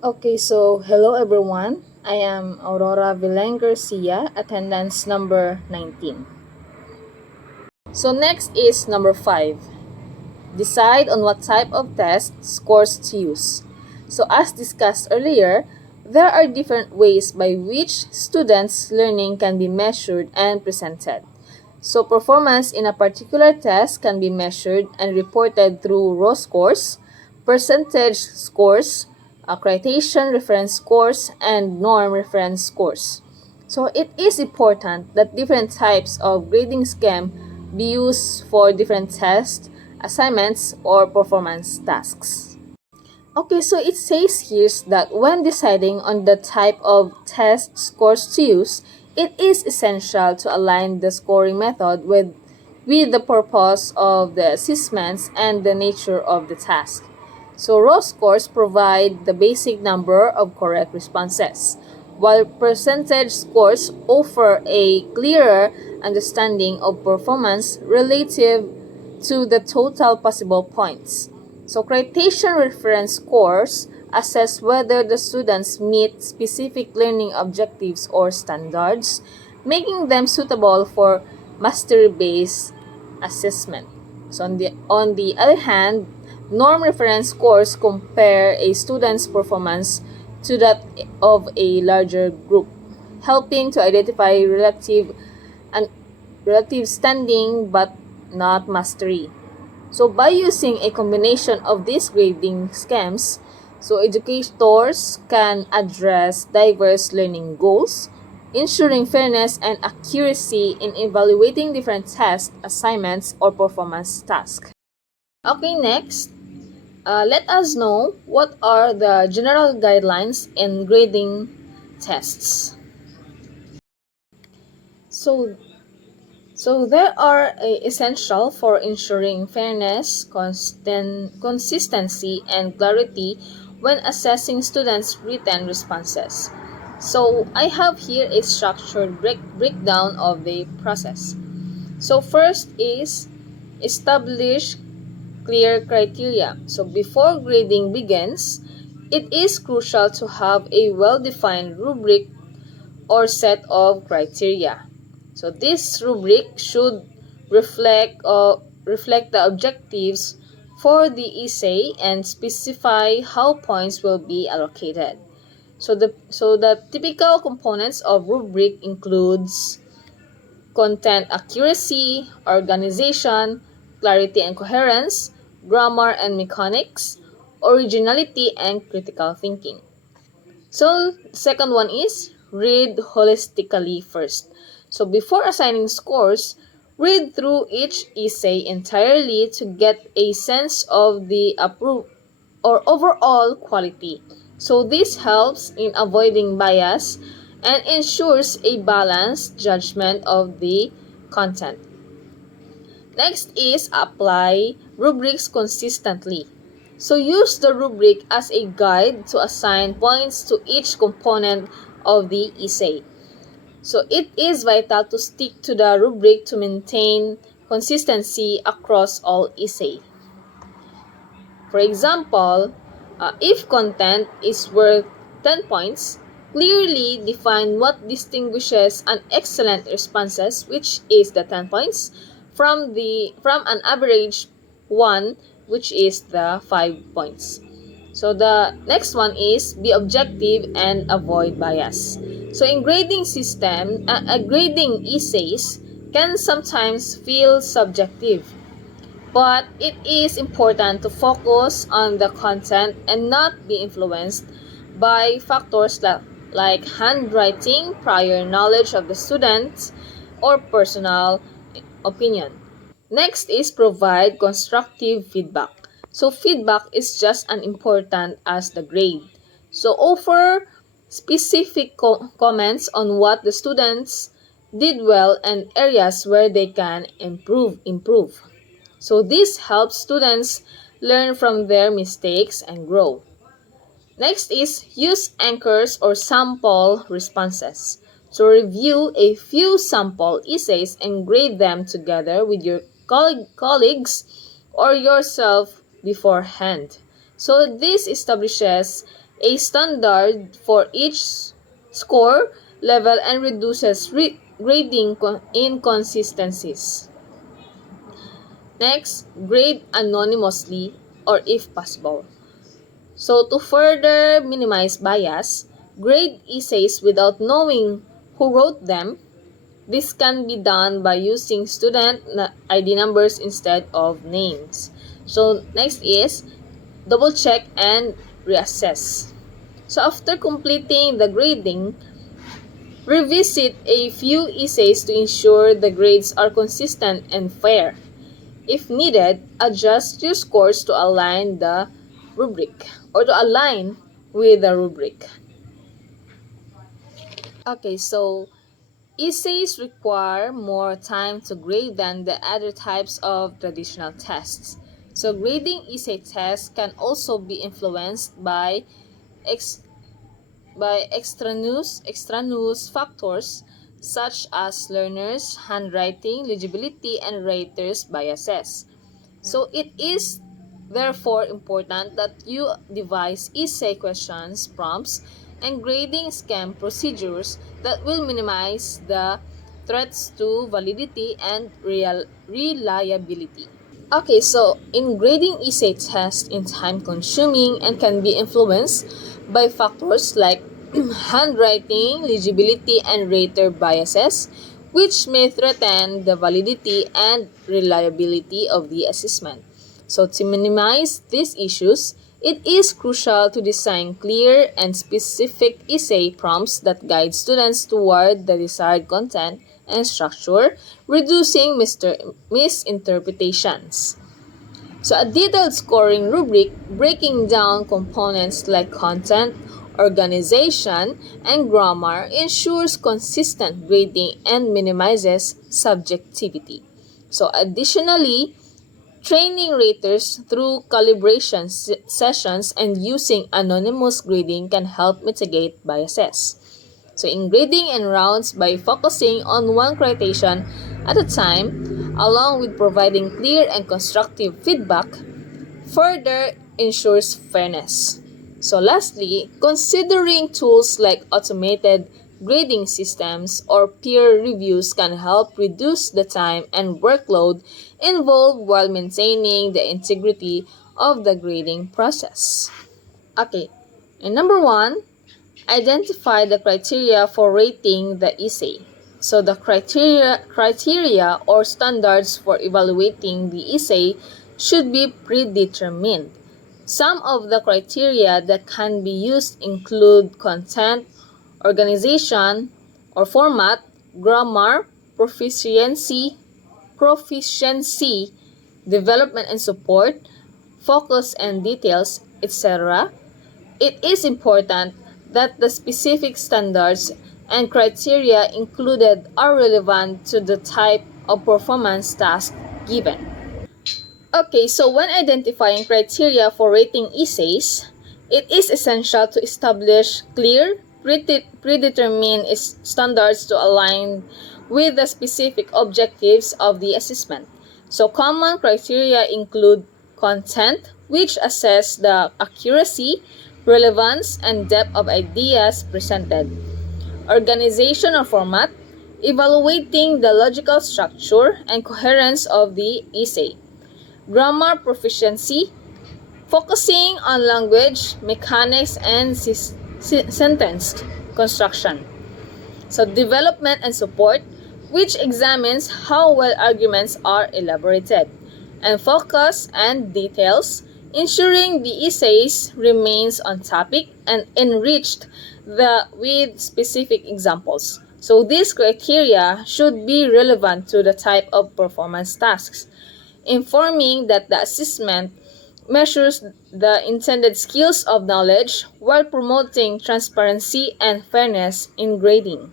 Okay, so hello everyone. I am Aurora Villain Garcia, attendance number 19. So next is number 5. Decide on what type of test scores to use. So as discussed earlier, there are different ways by which students' learning can be measured and presented. So performance in a particular test can be measured and reported through raw scores, percentage scores, accreditation reference scores, and norm reference scores. So it is important that different types of grading scheme be used for different tests, assignments, or performance tasks. Okay, so it says here that when deciding on the type of test scores to use, it is essential to align the scoring method with the purpose of the assessments and the nature of the task. So raw scores provide the basic number of correct responses, while percentage scores offer a clearer understanding of performance relative to the total possible points. So accreditation reference scores assess whether the students meet specific learning objectives or standards, making them suitable for mastery-based assessment. So on the other hand, norm reference scores compare a student's performance to that of a larger group, helping to identify relative standing but not mastery. So by using a combination of these grading schemes, so educators can address diverse learning goals, ensuring fairness and accuracy in evaluating different tests, assignments, or performance tasks. Okay, next, let us know what are the general guidelines in grading tests. So So there are essential for ensuring fairness, consistency, and clarity when assessing students' written responses. So I have here a structured breakdown of the process. So first is establish clear criteria. So before grading begins, it is crucial to have a well-defined rubric or set of criteria. So this rubric should reflect the objectives for the essay and specify how points will be allocated. So the typical components of rubric includes content accuracy, organization, clarity and coherence, grammar and mechanics, originality and critical thinking. So, second one is read holistically first. So, before assigning scores, read through each essay entirely to get a sense of the or overall quality. So, this helps in avoiding bias and ensures a balanced judgment of the content. Next is apply rubrics consistently. So use the rubric as a guide to assign points to each component of the essay. So it is vital to stick to the rubric to maintain consistency across all essay. For example, if content is worth 10 points, clearly define what distinguishes an excellent responses, which is the 10 points, from an average one, which is the 5 points. So the next one is be objective and avoid bias. So in grading system, grading essays can sometimes feel subjective, but it is important to focus on the content and not be influenced by factors like handwriting, prior knowledge of the student, or personal opinion. Next is provide constructive feedback. So feedback is just as important as the grade. So offer specific comments on what the students did well and areas where they can improve. So this helps students learn from their mistakes and grow. Next is use anchors or sample responses. So review a few sample essays and grade them together with your colleagues or yourself beforehand. So this establishes a standard for each score level and reduces grading inconsistencies. Next, grade anonymously or if possible. So to further minimize bias, grade essays without knowing who wrote them. This can be done by using student ID numbers instead of names. So next is double check and reassess. So after completing the grading, revisit a few essays to ensure the grades are consistent and fair. If needed, adjust your scores to align the rubric or to align with the rubric. Okay, so essays require more time to grade than the other types of traditional tests. So grading essay tests can also be influenced by ex- extraneous factors such as learners, handwriting, legibility, and raters' biases. So it is therefore important that you devise essay questions, prompts, and grading scheme procedures that will minimize the threats to validity and reliability. Okay, so in grading essay tests in time consuming and can be influenced by factors like handwriting, legibility, and rater biases, which may threaten the validity and reliability of the assessment. So to minimize these issues, it is crucial to design clear and specific essay prompts that guide students toward the desired content and structure, reducing misinterpretations. So a detailed scoring rubric breaking down components like content, organization, and grammar ensures consistent grading and minimizes subjectivity. So additionally, training raters through calibration sessions and using anonymous grading can help mitigate biases. So in grading and rounds by focusing on one criterion at a time, along with providing clear and constructive feedback, further ensures fairness. So lastly, considering tools like automated grading systems or peer reviews can help reduce the time and workload involved while maintaining the integrity of the grading process. Okay, and number one, identify the criteria for rating the essay. So the criteria or standards for evaluating the essay should be predetermined. Some of the criteria that can be used include content, organization or format, grammar, proficiency, development and support, focus and details, etc. It is important that the specific standards and criteria included are relevant to the type of performance task given. Okay, so when identifying criteria for rating essays, it is essential to establish clear, predetermined standards to align with the specific objectives of the assessment. So common criteria include content, which assess the accuracy, relevance, and depth of ideas presented. Organization or format, evaluating the logical structure and coherence of the essay. Grammar proficiency, focusing on language, mechanics, and sentence construction. So development and support, which examines how well arguments are elaborated. And focus and details, ensuring the essays remains on topic and enriched with specific examples. So these criteria should be relevant to the type of performance tasks, informing that the assessment measures the intended skills of knowledge while promoting transparency and fairness in grading.